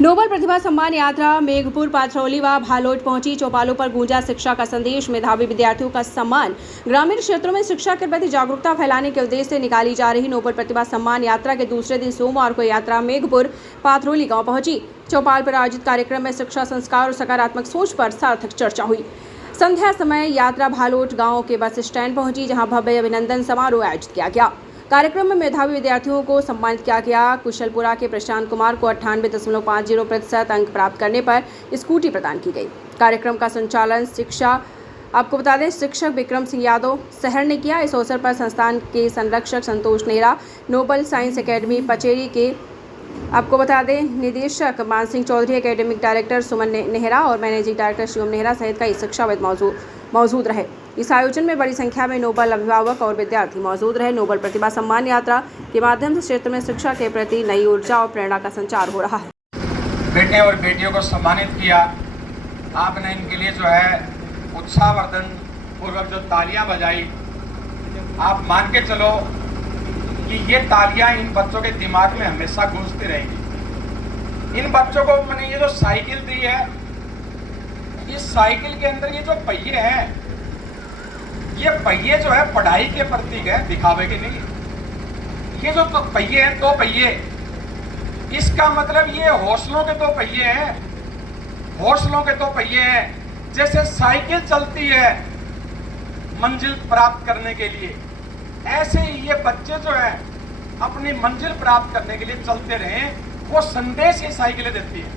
Nobel प्रतिभा सम्मान यात्रा मेघपुर पाथरौली व भालोट पहुंची। चौपालों पर गूंजा शिक्षा का संदेश। मेधावी विद्यार्थियों का सम्मान। ग्रामीण क्षेत्रों में शिक्षा के प्रति जागरूकता फैलाने के उद्देश्य से निकाली जा रही नोबल प्रतिभा सम्मान यात्रा के दूसरे दिन सोमवार को यात्रा मेघपुर पाथरौली गांव पहुंची। चौपाल पर आयोजित कार्यक्रम में शिक्षा, संस्कार और सकारात्मक सोच पर सार्थक चर्चा हुई। संध्या समय यात्रा भालोट गांव के बस स्टैंड पहुंची, जहां भव्य अभिनंदन समारोह आयोजित किया गया। कार्यक्रम में मेधावी विद्यार्थियों को सम्मानित किया गया। कुशलपुरा के प्रशांत कुमार को 98.50% अंक प्राप्त करने पर स्कूटी प्रदान की गई। कार्यक्रम का संचालन शिक्षक विक्रम सिंह यादव शहर ने किया। इस अवसर पर संस्थान के संरक्षक संतोष Nehra, Nobel science academy Pacheri के निदेशक मान सिंह चौधरी, एकेडमिक डायरेक्टर सुमन नेहरा और मैनेजिंग डायरेक्टर शिवम नेहरा सहित कई शिक्षाविद मौजूद रहे। इस आयोजन में बड़ी संख्या में नोबल अभिभावक और विद्यार्थी मौजूद रहे। नोबल प्रतिभा सम्मान यात्रा के माध्यम से क्षेत्र में शिक्षा के प्रति नई ऊर्जा और प्रेरणा का संचार हो रहा है। बेटे और बेटियों को सम्मानित किया आपने, इनके लिए जो है उत्साहवर्धन पूर्वक जो तालियां बजाई, आप मान के चलो कि ये तालियां इन बच्चों के दिमाग में हमेशा गूंजती रहेंगी। इन बच्चों को मैंने ये जो साइकिल दी है, इस साइकिल के अंदर ये जो पहिए हैं, ये पहिए जो है पढ़ाई के प्रतीक है, दिखावे के नहीं। ये जो पहिए हैं, दो पहिए, इसका मतलब ये हौसलों के दो पहिए हैं। हौसलों के दो पहिए हैं। जैसे साइकिल चलती है मंजिल प्राप्त करने के लिए, ऐसे ही ये बच्चे जो है अपनी मंजिल प्राप्त करने के लिए चलते रहें। वो संदेश ये साइकिलें देती है।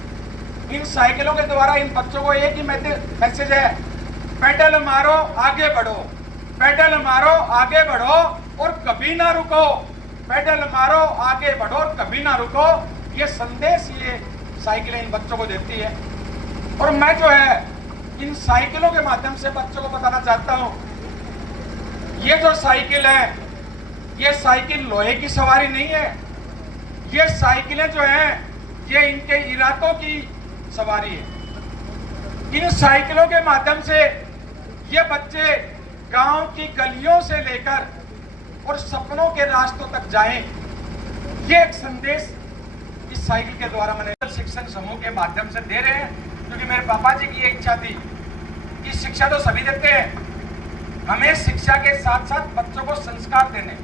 इन साइकिलों के द्वारा इन बच्चों को एक ही मैसेज है, पेडल मारो आगे बढ़ो, पेडल मारो आगे बढ़ो और कभी ना रुको, पेडल मारो आगे बढ़ो और कभी ना रुको। ये संदेश ये साइकिलें इन बच्चों को देती है। और मैं जो है इन साइकिलों के माध्यम से बच्चों को बताना चाहता हूं, ये जो साइकिल है, ये साइकिल लोहे की सवारी नहीं है। ये साइकिलें जो हैं, ये इनके इरादों की सवारी है। इन साइकिलों के माध्यम से ये बच्चे गांव की गलियों से लेकर और सपनों के रास्तों तक जाएं। ये एक संदेश इस साइकिल के द्वारा मैंने शिक्षण समूह के माध्यम से दे रहे हैं, क्योंकि मेरे पापा जी की ये इच्छा थी कि शिक्षा तो सभी देते हैं, हमें शिक्षा के साथ साथ बच्चों को संस्कार देने,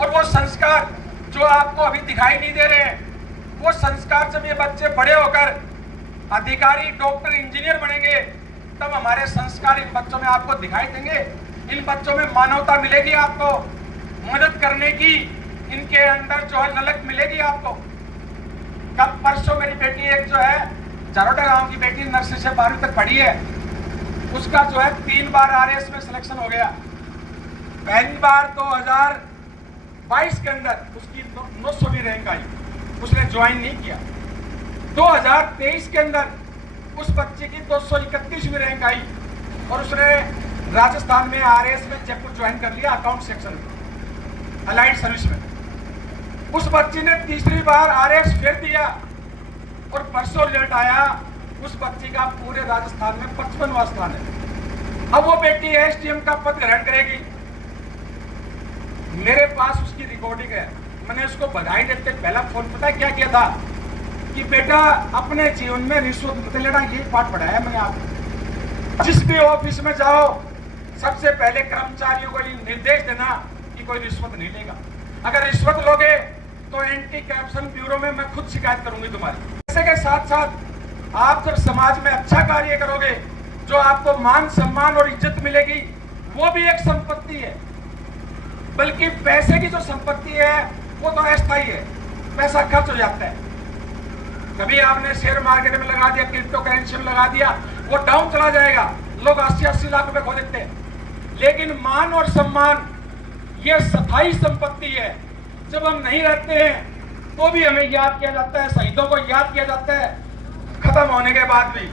और वो संस्कार जो आपको अभी दिखाई नहीं दे रहे हैं, वो संस्कार जब ये बच्चे बड़े होकर अधिकारी, डॉक्टर, इंजीनियर बनेंगे, तब हमारे संस्कार इन बच्चों में आपको दिखाई देंगे। इन बच्चों में मानवता मिलेगी, आपको मदद करने की इनके अंदर जो है ललक मिलेगी आपको। कल परसों मेरी बेटी एक जो है जारोटा गांव की बेटी, नर्सरी से 12वीं तक पढ़ी है, उसका जो है 3 बार आरएस में सिलेक्शन हो गया। पहली बार 2022 के अंदर उसकी 900वीं रैंक आई, उसने ज्वाइन नहीं किया। 2023 के अंदर उस बच्चे की 231वीं रैंक आई और उसने राजस्थान में आरएस में जयपुर ज्वाइन कर लिया, अकाउंट सेक्शन में, अलाइड सर्विस में। उस बच्चे ने तीसरी बार आरएस फिर दिया और परसों रिजल्ट आया, उस बच्ची का पूरे राजस्थान में 55वां स्थान है। अब वो बेटी एसडीएम का पद ग्रहण करेगी। मेरे पास उसकी रिकॉर्डिंग है। मैंने उसको बधाई देते पहला फोन पता है क्या किया था कि बेटा अपने जीवन में रिश्वत मत लेना, ये पाठ पढ़ाया मैंने आपको। जिस भी ऑफिस में जाओ, सबसे पहले कर्मचारियों को ये निर्देश देना कि कोई रिश्वत नहीं लेगा। अगर रिश्वत लोगे तो एंटी करप्शन ब्यूरो में मैं खुद शिकायत करूंगी तुम्हारी। पैसे के साथ साथ आप जब समाज में अच्छा कार्य करोगे, जो आपको मान सम्मान और इज्जत मिलेगी, वो भी एक संपत्ति है। बल्कि पैसे की जो संपत्ति है वो तो अस्थायी है, पैसा खर्च हो जाता है। कभी आपने शेयर मार्केट में लगा दिया, क्रिप्टो करेंसी में लगा दिया, वो डाउन चला जाएगा, लोग 80-80 लाख रुपए खो देते हैं। लेकिन मान और सम्मान ये स्थायी संपत्ति है। जब हम नहीं रहते हैं तो भी हमें याद किया जाता है, शहीदों को याद किया जाता है, खत्म होने के बाद भी।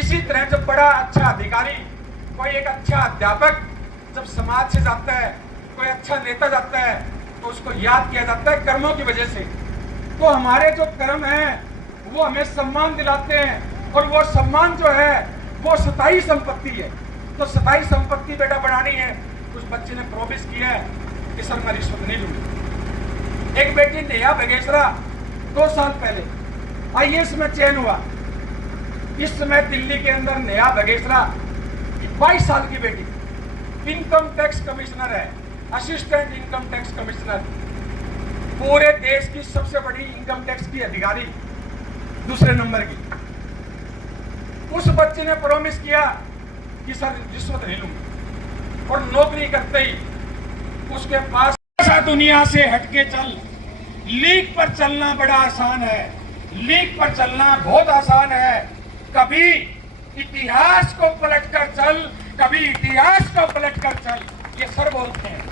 इसी तरह जब बड़ा अच्छा अधिकारी, कोई एक अच्छा अध्यापक जब समाज से जाता है, कोई अच्छा नेता जाता है, तो उसको याद किया जाता है कर्मों की वजह से। तो हमारे जो कर्म हैं वो हमें सम्मान दिलाते हैं, और वो सम्मान जो है वो स्थायी संपत्ति है। तो स्थायी संपत्ति बेटा बनानी है। उस बच्चे ने प्रॉमिस किया है कि सर मैं रिश्वत नहीं लूंगी। एक बेटी नेहा बगेसरा 2 साल पहले आईएएस में चयन हुआ। इस समय दिल्ली के अंदर नेहा बघेसरा 22 साल की बेटी इनकम टैक्स कमिश्नर है, असिस्टेंट इनकम टैक्स कमिश्नर, पूरे देश की सबसे बड़ी इनकम टैक्स की अधिकारी, दूसरे नंबर की। उस बच्चे ने प्रॉमिस किया कि सर रिश्वत नहीं लूंगी, और नौकरी करते ही उसके पास दुनिया से हटके चल, लीक पर चलना बड़ा आसान है, लीक पर चलना बहुत आसान है। कभी इतिहास को पलटकर चल, कभी इतिहास को पलटकर चल, ये सर बोलते हैं।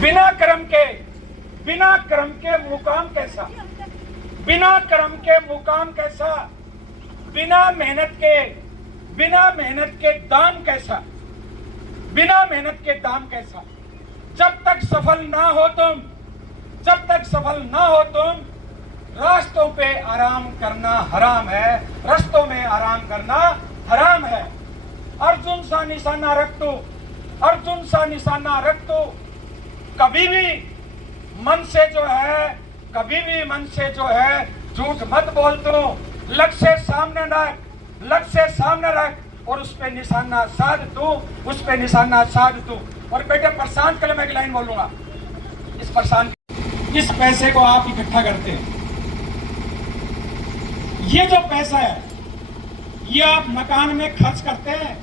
बिना कर्म के मुकाम कैसा, बिना कर्म के मुकाम कैसा, बिना मेहनत के दाम कैसा, बिना मेहनत के दाम कैसा। जब तक सफल ना हो तुम, रास्तों पे आराम करना हराम है, रास्तों में आराम करना हराम है। अर्जुन सा निशाना रख तो कभी भी मन से जो है झूठ मत बोल तो, लक्ष्य सामने रख और उस पे निशाना साध दो। और बेटे प्रशांत के लिए मैं एक लाइन बोलूंगा, इस पैसे को आप इकट्ठा करते हैं, ये जो पैसा है ये आप मकान में खर्च करते हैं,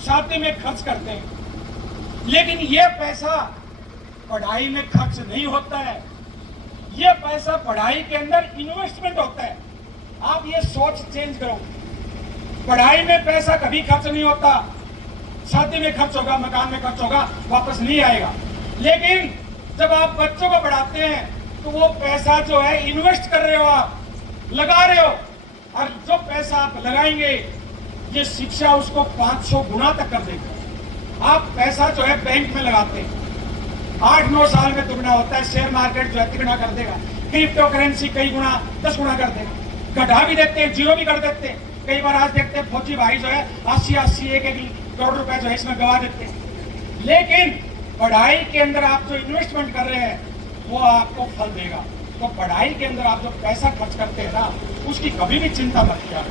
शादी में खर्च करते हैं, लेकिन ये पैसा पढ़ाई में खर्च नहीं होता है। ये पैसा पढ़ाई के अंदर इन्वेस्टमेंट होता है। आप ये सोच चेंज करो। पढ़ाई में पैसा कभी खर्च नहीं होता, शादी में खर्च होगा, मकान में खर्च होगा, वापस नहीं आएगा। लेकिन जब आप बच्चों को पढ़ाते हैं तो वो पैसा जो है इन्वेस्ट कर रहे हो, आप लगा रहे हो, और जो पैसा आप लगाएंगे ये शिक्षा उसको 500 गुना तक कर देगा। आप पैसा जो है बैंक में लगाते हैं, 8-9 साल में दुगना होता है। शेयर मार्केट जो है तिगुना कर देगा, क्रिप्टो करेंसी कई गुना 10 गुना कर देगा, घटा भी देते हैं, जीरो भी कर देते हैं। कई बार आज देखते हैं फौजी भाई जो है 80-80 एक करोड़ रुपए जो है इसमें गवा देते हैं। लेकिन पढ़ाई के अंदर आप जो इन्वेस्टमेंट कर रहे हैं वो आपको फल देगा। तो पढ़ाई के अंदर आप जो पैसा खर्च करते हैं ना, उसकी कभी भी चिंता मत किया।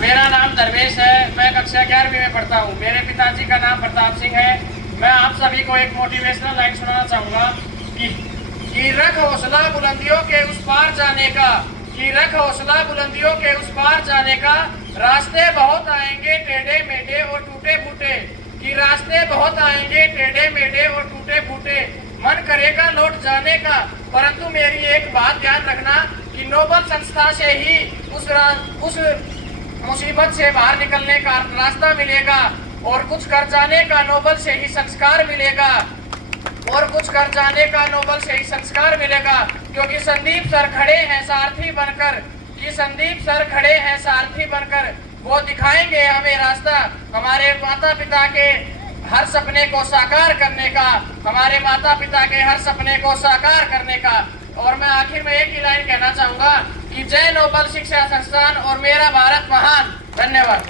मेरा नाम दरवेश है, मैं कक्षा 11वीं में पढ़ता हूँ। मेरे पिताजी का नाम प्रताप सिंह है। मैं आप सभी को एक मोटिवेशनल लाइन सुनाना चाहूँगा कि रख हौसला बुलंदियों के उस पार जाने का, कि रख हौसला बुलंदियों के उस पार जाने का, रास्ते बहुत आएंगे टेढ़े मेढ़े और टूटे फूटे, कि रास्ते बहुत आएंगे टेढ़े मेढ़े और टूटे फूटे। मन करेगा लौट जाने का, परंतु मेरी एक बात ध्यान रखना कि नोबल संस्था से ही उस मुसीबत से बाहर निकलने का रास्ता मिलेगा, और कुछ कर जाने का नोबल से ही संस्कार मिलेगा, और कुछ कर जाने का नोबल से ही संस्कार मिलेगा। क्योंकि संदीप सर खड़े हैं सारथी बनकर, कि संदीप सर खड़े हैं सारथी बनकर, वो दिखाएंगे हमें रास्ता, हमारे माता पिता के हर सपने को साकार करने का, हमारे माता पिता के हर सपने को साकार करने का। और मैं आखिर में एक ही लाइन कहना चाहूंगा कि जय नोबल शिक्षा संस्थान और मेरा भारत महान। धन्यवाद।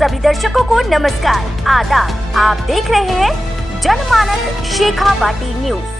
सभी दर्शकों को नमस्कार, आदाब। आप देख रहे हैं जनमानस शेखावाटी न्यूज।